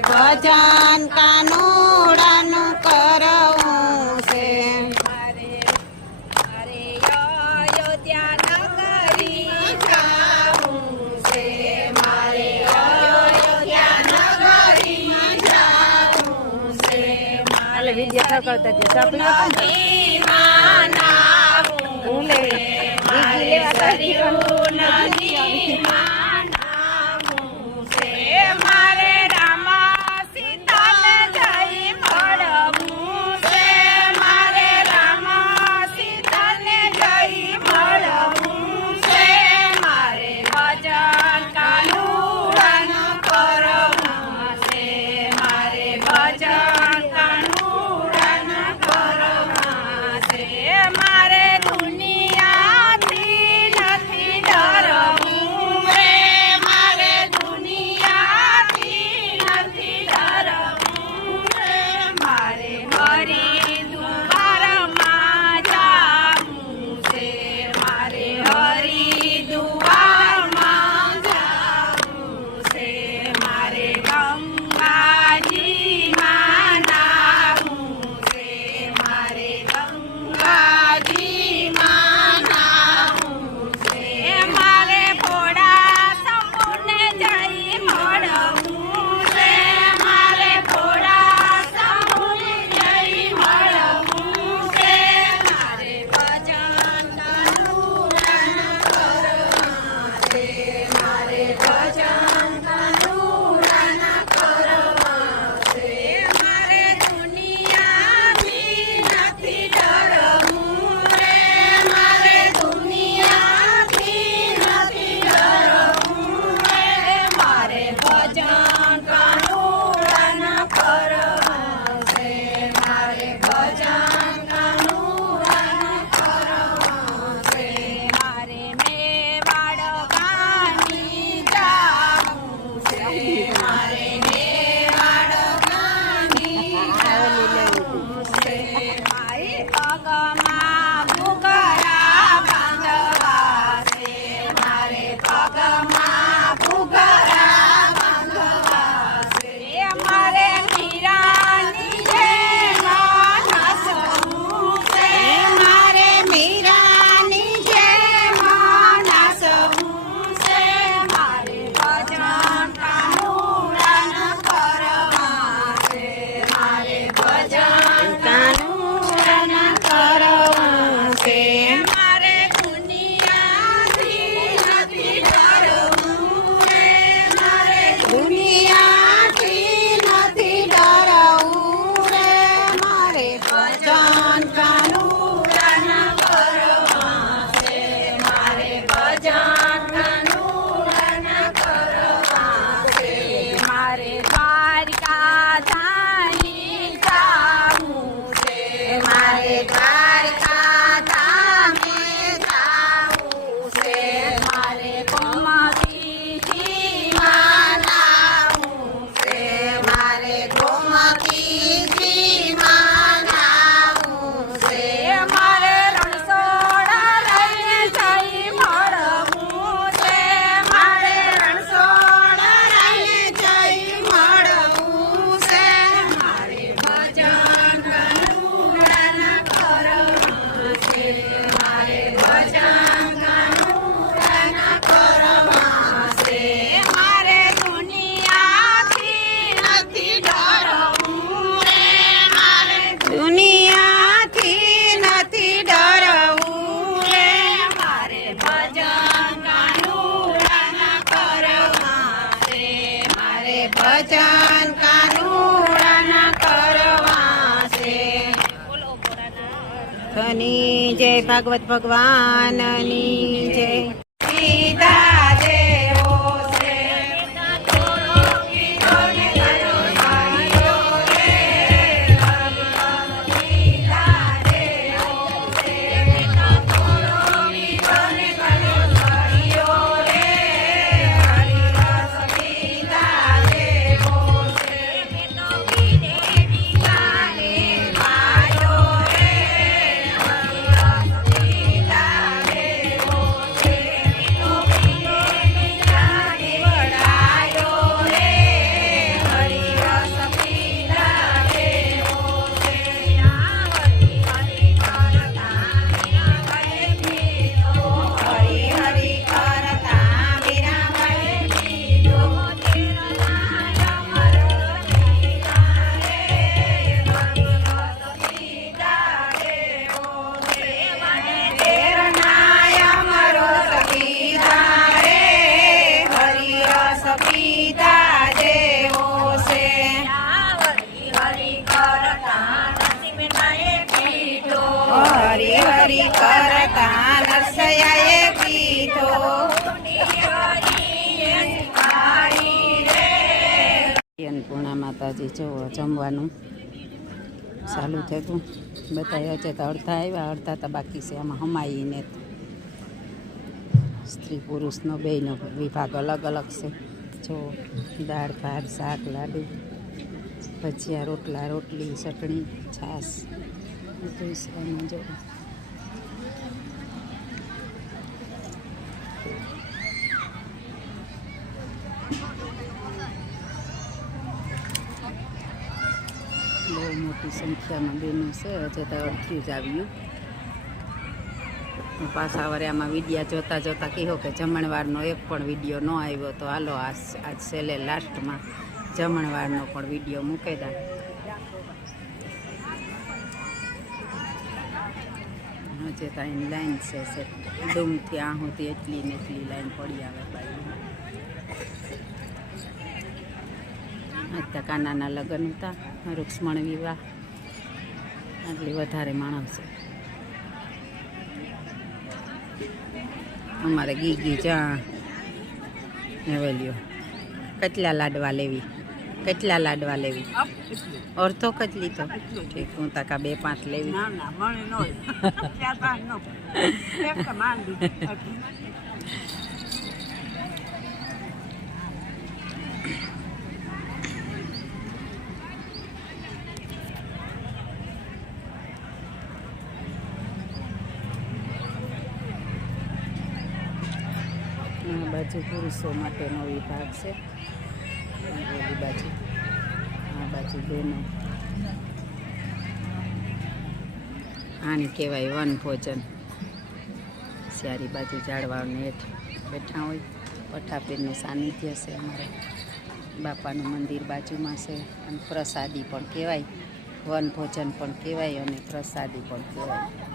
ભજન કાનુડાનું કરવું છે. વિદ્યા કરતા તે સપના ભૂલે લેવા કરી ભાગવત ભગવાનની જય. હજી જો જમવાનું. ચાલુ થયું બધા હજે તો અડધા આવ્યા, અડધા તો બાકી છે. આમાં હમાઈને સ્ત્રી પુરુષનો બેયનો વિભાગ અલગ અલગ છે. જો દાળ, ભાત, શાક, લાડુ, ભજીયા, રોટલા, રોટલી, ચટણી, છાશ. જોઈશ જો મોટી સંખ્યામાં બહેનો છે. અડધ્યું જ આવ્યું. પાછા વરે આમાં વિડીયા જોતા જોતા કહો કે જમણવારનો એક પણ વીડિયો ન આવ્યો તો હાલો આજ આજ છેલ્લે લાસ્ટમાં જમણવારનો પણ વીડિયો મૂકી દા. હજે તો એની લાઈન છે ડૂમથી આ સુધી એટલી ને એટલી લાઈન પડી આવે બાજુમાં. અત્યારે કાનાના લગ્ન હતા. રૂક્ષ્મણ વિવાહ. આટલી વધારે માણસ અમારે ગીગી ચા હેવેલ્યો કેટલા લાડવા લેવી? કેટલા લાડવા લેવી? અડધો કચલી તો ઠીક હું તાકા બે પાંચ લેવી ના ના મને નો ચાર પાંચ નો એક તો માંડી આ બાજુ પુરુષો માટેનો વિભાગ છે. ઓલી બાજુ. આ બાજુ બેનો. આને કહેવાય વન ભોજન. ચારી બાજુ ઝાડવાને હેઠ બેઠા હોય. પઠાપીરનું સાનિધ્ય છે અમારે. બાપાનું મંદિર બાજુમાં છે. અને પ્રસાદી પણ કહેવાય. વન ભોજન પણ કહેવાય અને પ્રસાદી પણ કહેવાય.